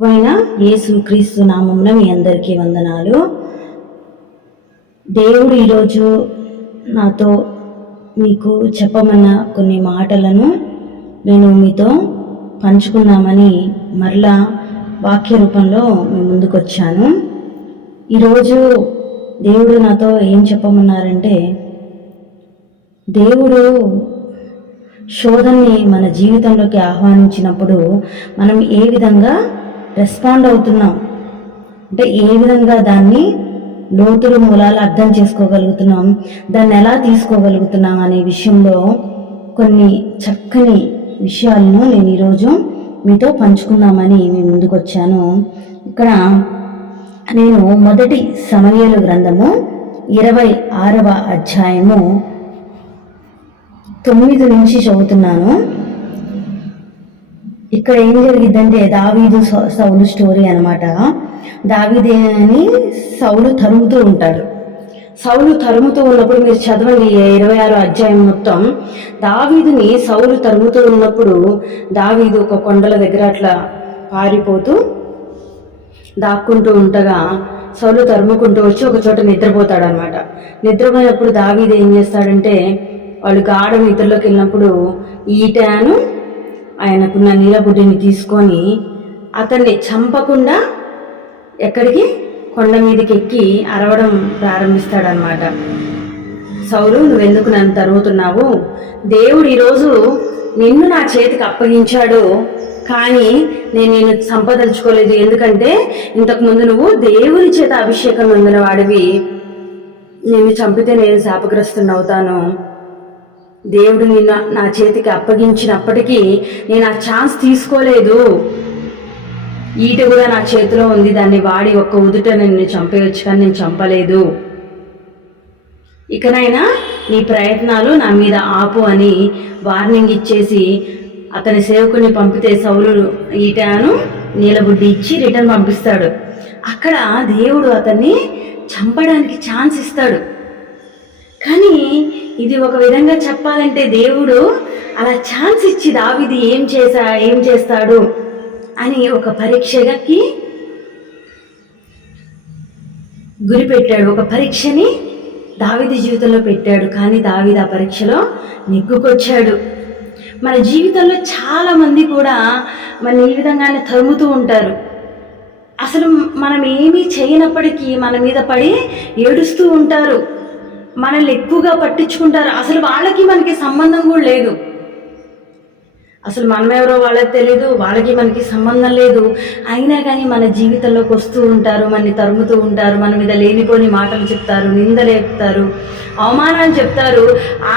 అయిన యేసుక్రీస్తు నామమున మీ అందరికీ వందనాలు. దేవుడు ఈరోజు నాతో మీకు చెప్పమన్న కొన్ని మాటలను నేను మీతో పంచుకుందామని మరలా వాక్య రూపంలో మీ ముందుకు వచ్చాను. ఈరోజు దేవుడు నాతో ఏం చెప్పమన్నారంటే, దేవుడు శోధనని మన జీవితంలోకి ఆహ్వానించినప్పుడు మనం ఏ విధంగా రెస్పాండ్ అవుతున్నాం, అంటే ఏ విధంగా దాన్ని లోతులు మూలాలు అర్థం చేసుకోగలుగుతున్నాం, దాన్ని ఎలా తీసుకోగలుగుతున్నాం అనే విషయంలో కొన్ని చక్కని విషయాలను నేను ఈరోజు మీతో పంచుకుందామని మీ ముందుకు వచ్చాను. ఇక్కడ నేను మొదటి సమూయేలు గ్రంథము 26వ అధ్యాయము 9 నుంచి చదువుతున్నాను. ఇక్కడ ఏం జరిగిద్దంటే, దావీదు సౌలు స్టోరీ అనమాట. దావీదేని సౌలు తరుముతూ ఉంటాడు. సౌలు తరుముతూ ఉన్నప్పుడు మీరు చదవండి 26వ అధ్యాయం మొత్తం. దావీదుని సౌలు తరుముతూ ఉన్నప్పుడు దావీదు ఒక కొండల దగ్గర అట్లా పారిపోతూ దాక్కుంటూ ఉండగా సౌలు తరుముకుంటూ వచ్చి ఒక చోట నిద్రపోతాడు అనమాట. నిద్రపోయినప్పుడు దావీదు ఏం చేస్తాడంటే, వాళ్ళు గాఢ నిద్రలోకి వెళ్ళినప్పుడు ఈటను ఆయనకున్న నీలబుడ్డిని తీసుకొని అతన్ని చంపకుండా ఎక్కడికి కొండ మీదకి ఎక్కి అరవడం ప్రారంభిస్తాడనమాట. సౌలు, నువ్వెందుకు నన్ను తరుగుతున్నావు? దేవుడు ఈరోజు నిన్ను నా చేతికి అప్పగించాడు, కానీ నేను నిన్ను చంపదలుచుకోలేదు. ఎందుకంటే ఇంతకుముందు నువ్వు దేవుని చేత అభిషేకం పొందిన వాడివి. నిన్ను చంపితే నేను శాపగ్రస్తున్నవుతాను. దేవుడు నిన్న నా చేతికి అప్పగించినప్పటికీ నేను ఆ ఛాన్స్ తీసుకోలేదు. ఈట కూడా నా చేతిలో ఉంది, దాన్ని వాడి ఒక్క ఉదుట నిన్ను చంపేయచ్చు, కానీ నేను చంపలేదు. ఇకనైనా నీ ప్రయత్నాలు నా మీద ఆపు అని వార్నింగ్ ఇచ్చేసి అతని సేవకుని పంపితే సౌలు ఈటను నీలబుడ్డి ఇచ్చి రిటర్న్ పంపిస్తాడు. అక్కడ దేవుడు అతన్ని చంపడానికి ఛాన్స్ ఇస్తాడు. కానీ ఇది ఒక విధంగా చెప్పాలంటే, దేవుడు అలా ఛాన్స్ ఇచ్చి దావీదు ఏం చేస్తాడు అని ఒక పరీక్షకి గురి పెట్టాడు. ఒక పరీక్షని దావీదు జీవితంలో పెట్టాడు. కానీ దావీదు ఆ పరీక్షలో నెగ్గుకొచ్చాడు. మన జీవితంలో చాలా మంది కూడా మన ఈ విధంగానే తరుముతూ ఉంటారు. అసలు మనం ఏమీ చేయనప్పటికీ మన మీద పడి ఏడుస్తూ ఉంటారు, మనల్ని ఎక్కువగా పట్టించుకుంటారు. అసలు వాళ్ళకి మనకి సంబంధం కూడా లేదు. అసలు మనమెవరో వాళ్ళకి తెలియదు, వాళ్ళకి మనకి సంబంధం లేదు. అయినా కానీ మన జీవితంలోకి వస్తూ ఉంటారు, మనని తరుముతూ ఉంటారు, మన మీద లేనిపోని మాటలు చెప్తారు, నిందలేపుతారు, అవమానాలు చెప్తారు.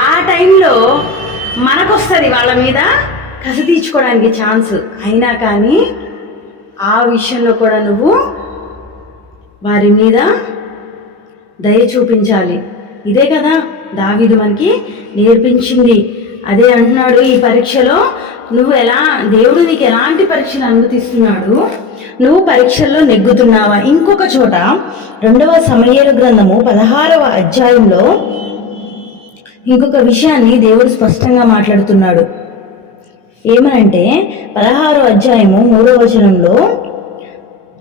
ఆ టైంలో మనకొస్తుంది వాళ్ళ మీద కసి తీర్చుకోవడానికి ఛాన్స్. అయినా కానీ ఆ విషయంలో కూడా నువ్వు వారి మీద దయ చూపించాలి. ఇదే కదా దావీదు మనకి నేర్పించింది. అదే అంటున్నాడు, ఈ పరీక్షలో దేవుడు నీకు ఎలాంటి పరీక్షలు అనుమతిస్తున్నాడు, నువ్వు పరీక్షల్లో నెగ్గుతున్నావా? ఇంకొక చోట 2వ సమూయేలు గ్రంథము 16వ అధ్యాయంలో ఇంకొక విషయాన్ని దేవుడు స్పష్టంగా మాట్లాడుతున్నాడు. ఏమనంటే 16వ అధ్యాయము 3వ వచనంలో,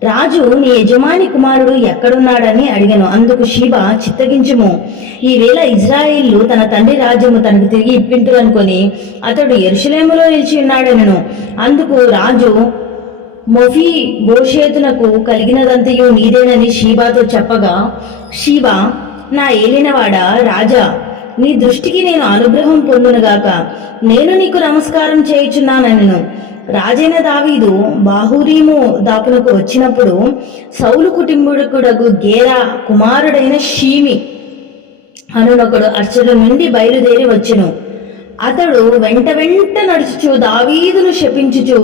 రాజు నీ యజమాని కుమారుడు ఎక్కడున్నాడని అడిగాను. అందుకు షీబా, చిత్తగించుము, ఈవేళ ఇజ్రాయిలు తన తండ్రి రాజ్యము తనకు తిరిగి ఇప్పింతురనుకొని అతడు యెరూషలేములో నిలిచి ఉన్నాడనెను. అందుకు రాజు, మెఫీబోషెతునకు కలిగినదంతయు నీదేనని షీబాతో చెప్పగా, షీబా, నా ఏలినవాడా రాజా, నీ దృష్టికి నేను అనుగ్రహం పొందునుగాక, నేను నీకు నమస్కారం చేయుచున్నానెను. రాజైన దావీదు బాహురీము దాపునకు వచ్చినప్పుడు సౌలు కుటుంబీకుడగు గేరా కుమారుడైన షీమి అనునొకడు అర్చడు నుండి బయలుదేరి వచ్చెను. అతడు వెంట నడుచుచు దావీదును శపించుచు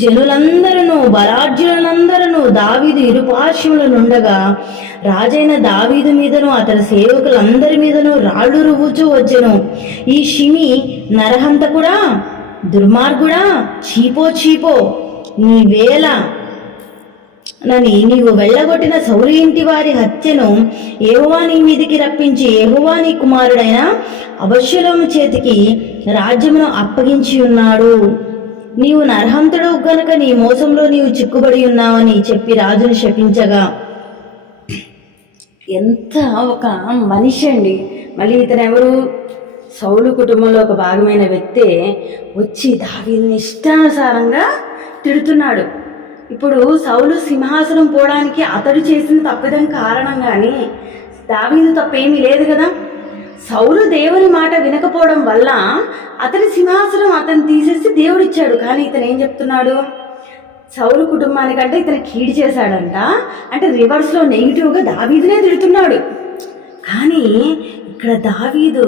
జనులందరూ బలార్జులందరూ దావీదు ఇరుపార్శ్వముల నుండగా రాజైన దావీదు మీదను అతని సేవకులందరి మీదను రాళ్ళు రువ్వుచూ వచ్చెను. ఈ షిమి నరహంతకుడా, దుర్మార్గుడా, చీపో నీవు వెళ్ళగొట్టిన సౌలు ఇంటి వారి హత్యను యెహోవా నీ మీదికి రప్పించి యెహోవా నీ కుమారుడైన అబషలోము చేతికి రాజ్యమును అప్పగించి ఉన్నాడు నీవు నరహంతుడు గనుక నీ మోసంలో నీవు చిక్కుబడి ఉన్నావని చెప్పి రాజును శపించగా, ఎంత ఒక మనిషి అండి. మళ్ళీ ఇతను ఎవరు? సౌలు కుటుంబంలో ఒక భాగమైన వ్యక్తే వచ్చి దావీదుని ఇష్టానుసారంగా తిడుతున్నాడు. ఇప్పుడు సౌలు సింహాసనం పోవడానికి అతడు చేసిన తప్పిదం కారణం కానీ దావీదు తప్పేమీ లేదు కదా. సౌలు దేవుని మాట వినకపోవడం వల్ల అతని సింహాసనం అతను తీసేసి దేవుడిచ్చాడు. కానీ ఇతను ఏం చెప్తున్నాడు? సౌలు కుటుంబానికంటే ఇతను కీడు చేశాడంట. అంటే రివర్స్లో నెగిటివ్గా దావీదునే తిడుతున్నాడు. కానీ ఇక్కడ దావీదు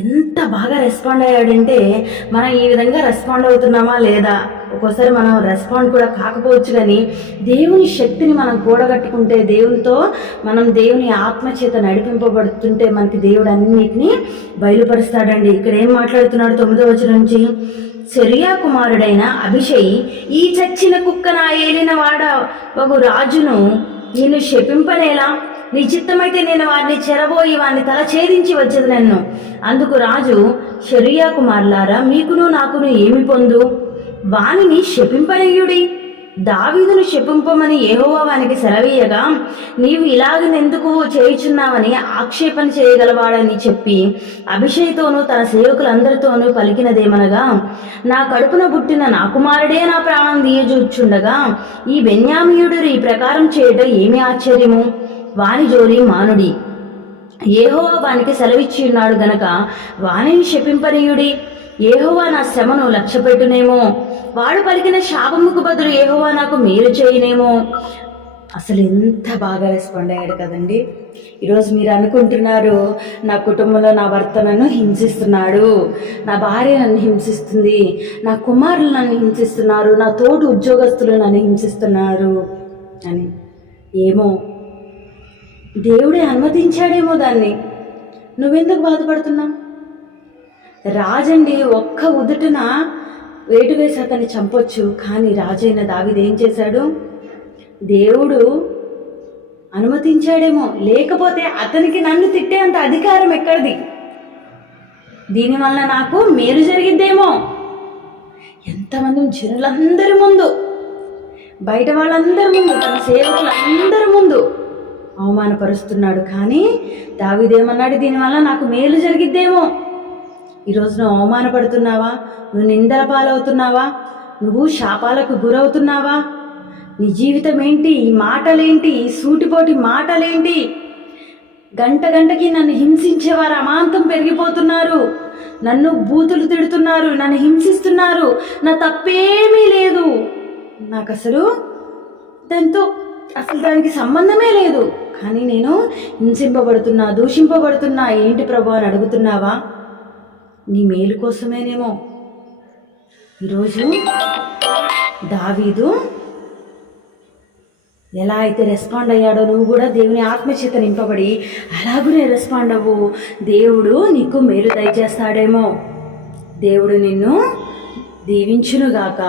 ఎంత బాగా రెస్పాండ్ అయ్యాడంటే, మనం ఈ విధంగా రెస్పాండ్ అవుతున్నామా లేదా? ఒక్కోసారి మనం రెస్పాండ్ కూడా కాకపోవచ్చు, కానీ దేవుని శక్తిని మనం కూడగట్టుకుంటే, దేవునితో మనం దేవుని ఆత్మచేత నడిపింపబడుతుంటే మనకి దేవుడు అన్నిటినీ బయలుపరుస్తాడండి. ఇక్కడ ఏం మాట్లాడుతున్నాడు 9వ వచనం నుంచి? సెరుయా కుమారుడైన అభిషయి, ఈ చచ్చిన కుక్క నా ఏలిన వాడ ఒక రాజును నిన్ను శపింపనేలా? నీ చిత్తమైతే నేను వారిని చెరబోయి వారిని తల ఛేదించి వచ్చేది నన్ను. అందుకు రాజు, సెరుయా కుమారులారా, మీకును నాకును ఏమి పొందు? వానిని శపింపనీయుడి. దావీదును శపింపమని యెహోవా వానికి సెలవీయగా, నీవు ఇలాగనెందుకు చేయుచున్నావని ఆక్షేపణ చేయగలవాడని చెప్పి అభిషేక్తోనూ తన సేవకులందరితోనూ పలికినదేమనగా, నా కడుపున పుట్టిన నా కుమారుడే నా ప్రాణం తీయజూచుండగా ఈ బెన్యామీయుడు ఈ ప్రకారం చేయడం ఏమి ఆశ్చర్యము? వాని జోలి మానుడి. యెహోవా వానికి సెలవిచ్చి ఉన్నాడు గనక వానిని శపింపనీయుడి. యెహోవా నా శ్రమను లక్ష్యపెట్టునేమో, వాడు పలికిన శాపముకు బదులు యెహోవా నాకు మేలు చేయనేమో. అసలు ఎంత బాగా రెస్పాండ్ అయ్యాడు కదండి. ఈరోజు మీరు అనుకుంటున్నారు, నా కుటుంబంలో నా భర్త నన్ను హింసిస్తున్నాడు, నా భార్య నన్ను హింసిస్తుంది, నా కుమారులు నన్ను హింసిస్తున్నారు, నా తోటి ఉద్యోగస్తులు నన్ను హింసిస్తున్నారు అని. ఏమో దేవుడే అనుమతించాడేమో దాన్ని. నువ్వెందుకు బాధపడుతున్నావు? రాజండి ఒక్క ఉదుటన వేటు వేసి అతన్ని చంపొచ్చు, కానీ రాజైన దావీదు ఏం చేశాడు? దేవుడు అనుమతించాడేమో, లేకపోతే అతనికి నన్ను తిట్టేంత అధికారం ఎక్కడిది? దీనివల్ల నాకు మేలు జరిగిద్దేమో. ఎంతమంది జనులందరి ముందు, బయట వాళ్ళందరి ముందు, తన సేవకులందరి ముందు అవమానపరుస్తున్నాడు. కానీ దావీదేమన్నాడు? దీనివల్ల నాకు మేలు జరిగిద్దేమో. ఈరోజు నువ్వు అవమానపడుతున్నావా? నువ్వు నిందల పాలవుతున్నావా? నువ్వు శాపాలకు గురవుతున్నావా? నీ జీవితం ఏంటి? ఈ మాటలేంటి? ఈ సూటిపోటి మాటలేంటి? గంట గంటకి నన్ను హింసించేవారు అమాంతం పెరిగిపోతున్నారు, నన్ను బూతులు తిడుతున్నారు, నన్ను హింసిస్తున్నారు, నా తప్పేమీ లేదు, నాకు అసలు దానికి సంబంధమే లేదు, కానీ నేను హింసింపబడుతున్నా, దూషింపబడుతున్నా, ఏంటి ప్రభు అని అడుగుతున్నావా? నీ మేలు కోసమేనేమో. ఈరోజు దావీదు ఎలా అయితే రెస్పాండ్ అయ్యాడో, నువ్వు కూడా దేవుని ఆత్మచేత నింపబడి అలాగనే రెస్పాండ్ అవ్వు. దేవుడు నీకు మేలు దయచేస్తాడేమో. దేవుడు నిన్ను దీవించునుగాక.